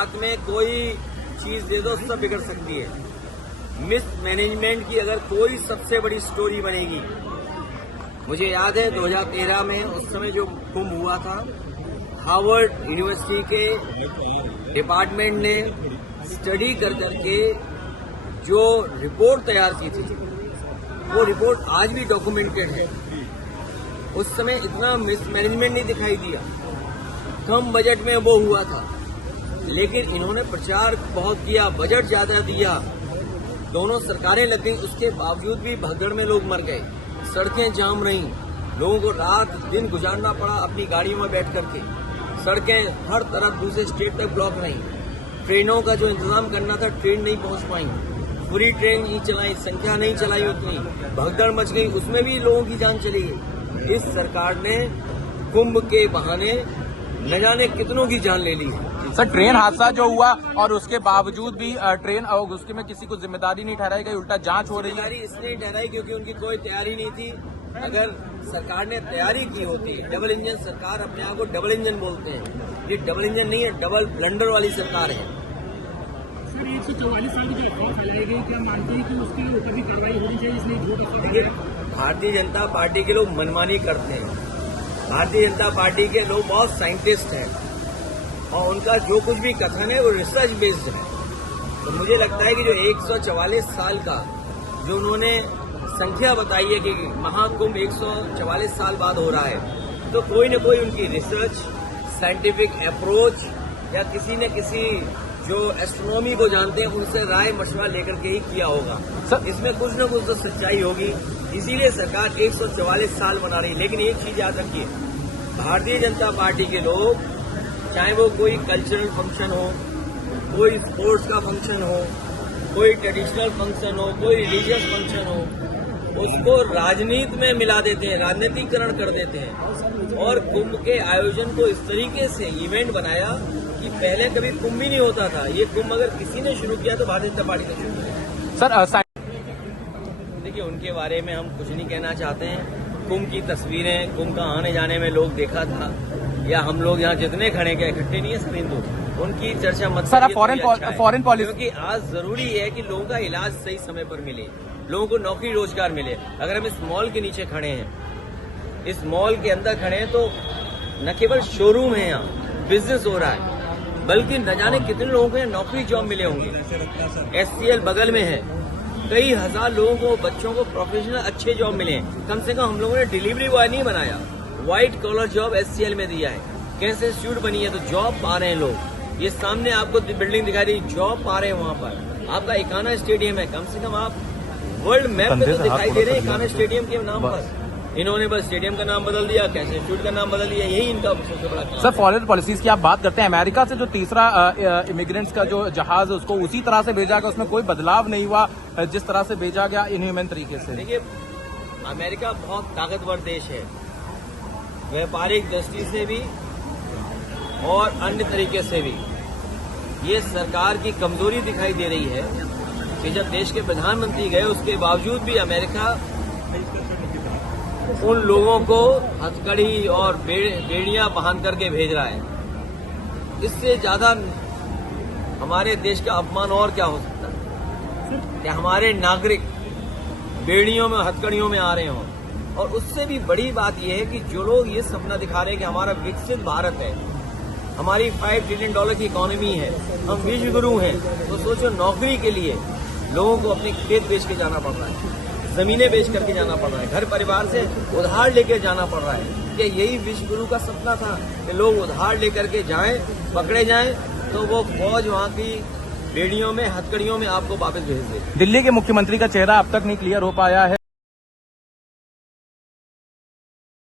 हाथ में कोई चीज दे दो सब बिगड़ सकती है। मिस मैनेजमेंट की अगर कोई सबसे बड़ी स्टोरी बनेगी, मुझे याद है 2013 में उस समय जो कुंभ हुआ था, हार्वर्ड यूनिवर्सिटी के डिपार्टमेंट ने स्टडी कर करके जो रिपोर्ट तैयार की थी, वो रिपोर्ट आज भी डॉक्यूमेंटेड है। उस समय इतना मिसमैनेजमेंट नहीं दिखाई दिया, कम बजट में वो हुआ था, लेकिन इन्होंने प्रचार बहुत किया, बजट ज्यादा दिया, दोनों सरकारें लग गई, उसके बावजूद भी भगदड़ में लोग मर गए, सड़कें जाम रहीं, लोगों को रात दिन गुजारना पड़ा अपनी गाड़ियों में बैठ करके, सड़कें हर तरफ दूसरे स्टेट तक ब्लॉक रहीं, ट्रेनों का जो इंतजाम करना था ट्रेन नहीं पहुंच पाई, पूरी ट्रेन नहीं चलाई, संख्या नहीं चलाई उतनी, भगदड़ मच गई, उसमें भी लोगों की जान चली गई। इस सरकार ने कुंभ के बहाने न जाने कितनों की जान ले ली है। सर, ट्रेन हादसा जो हुआ और उसके बावजूद भी ट्रेन उसके में किसी को जिम्मेदारी नहीं ठहराई गई, उल्टा जांच हो रही है। इसलिए ठहराई क्योंकि उनकी कोई तैयारी नहीं थी। अगर सरकार ने तैयारी की होती, डबल इंजन सरकार, अपने आप को डबल इंजन बोलते हैं, ये डबल इंजन नहीं है, डबल ब्लंडर वाली सरकार है। सर, 144 साल की जो अफवाह फैलाई गई, क्या मानते हैं कि उसके ऊपर भी कार्रवाई होनी चाहिए, इसलिए झूठ अफवाह? देखिए, भारतीय जनता पार्टी के लोग मनमानी करते हैं। भारतीय जनता पार्टी के लोग बहुत साइंटिस्ट हैं और उनका जो कुछ भी कथन है वो रिसर्च बेस्ड है। तो मुझे लगता है कि जो 144 साल का जो उन्होंने संख्या बताई है कि महाकुंभ 144 साल बाद हो रहा है, तो कोई न कोई उनकी रिसर्च, साइंटिफिक अप्रोच या किसी न किसी जो एस्ट्रोनॉमी को जानते हैं उनसे राय मशवरा लेकर के ही किया होगा। इसमें कुछ न कुछ तो सच्चाई होगी, इसीलिए सरकार 144 साल मना रही है। लेकिन एक चीज याद रखिए, भारतीय जनता पार्टी के लोग, चाहे वो कोई कल्चरल फंक्शन हो, कोई स्पोर्ट्स का फंक्शन हो, कोई ट्रेडिशनल फंक्शन हो, कोई रिलीजियस फंक्शन हो, उसको राजनीति में मिला देते हैं, राजनीतिकरण कर देते हैं और कुंभ के आयोजन को इस तरीके से इवेंट बनाया कि पहले कभी कुंभ ही नहीं होता था। ये कुंभ अगर किसी ने शुरू किया तो भारतीय जनता पार्टी ने शुरू किया। सर, देखिए, उनके बारे में हम कुछ नहीं कहना चाहते हैं। कुंभ की तस्वीरें, कुंभ का आने जाने में लोग देखा था, या हम लोग यहाँ जितने खड़े के इकट्ठे नहीं है सब हिंदू, उनकी चर्चा मत सर, आप करिए। फॉरेन पॉलिसी, क्योंकि आज जरूरी है कि लोगों का इलाज सही समय पर मिले, लोगों को नौकरी रोजगार मिले। अगर हम इस मॉल के नीचे खड़े हैं, इस मॉल के अंदर खड़े हैं, तो न केवल शोरूम है, यहाँ बिजनेस हो रहा है, बल्कि न जाने कितने लोगों को यहाँ नौकरी जॉब मिले होंगे। SCL बगल में है, कई हजार लोगों को, बच्चों को प्रोफेशनल अच्छे जॉब मिले हैं। कम से कम हम लोगों ने डिलीवरी बॉय नहीं बनाया, व्हाइट कॉलर जॉब SCL में दिया है। कैंसर इंस्टीट्यूट बनी है तो जॉब पा रहे हैं लोग। ये सामने आपको बिल्डिंग दिखाई दी, जॉब पा रहे हैं वहाँ पर। आपका इकाना स्टेडियम है, कम से कम आप वर्ल्ड मैप में तो दिखाई दे रहे हैं इकाना स्टेडियम के नाम पर। इन्होंने बस स्टेडियम का नाम बदल दिया, कैंसर इंस्टीट्यूट का नाम बदल दिया, यही इनका सबसे बड़ा काम। सर, फॉरेन पॉलिसीज की आप बात करते हैं, अमेरिका से जो तीसरा इमिग्रेंट्स का जो जहाज है उसको उसी तरह से भेजा गया, उसमें कोई बदलाव नहीं हुआ जिस तरह से भेजा गया, इनह्यूमन तरीके से। देखिए, अमेरिका बहुत ताकतवर देश है, व्यापारिक दृष्टि से भी और अन्य तरीके से भी। ये सरकार की कमजोरी दिखाई दे रही है कि जब देश के प्रधानमंत्री गए, उसके बावजूद भी अमेरिका उन लोगों को हथकड़ी और बेड़ियां बांध करके भेज रहा है। इससे ज्यादा हमारे देश का अपमान और क्या हो सकता है कि हमारे नागरिक बेड़ियों में, हथकड़ियों में आ रहे हों। और उससे भी बड़ी बात यह है कि जो लोग ये सपना दिखा रहे हैं कि हमारा विकसित भारत है, हमारी $5 ट्रिलियन की इकोनॉमी है, हम विश्व गुरु हैं, तो सोचो नौकरी के लिए लोगों को अपने खेत बेच के जाना पड़ रहा है, जमीनें बेच करके जाना पड़ रहा है, घर परिवार से उधार लेकर जाना पड़ रहा है। क्या यही विश्व गुरु का सपना था कि लोग उधार लेकर के जाएं, पकड़े जाएं, तो वो फौज वहां की बेड़ियों में, हथकड़ियों में आपको वापस भेज दे? दिल्ली के मुख्यमंत्री का चेहरा अब तक नहीं क्लियर हो पाया है।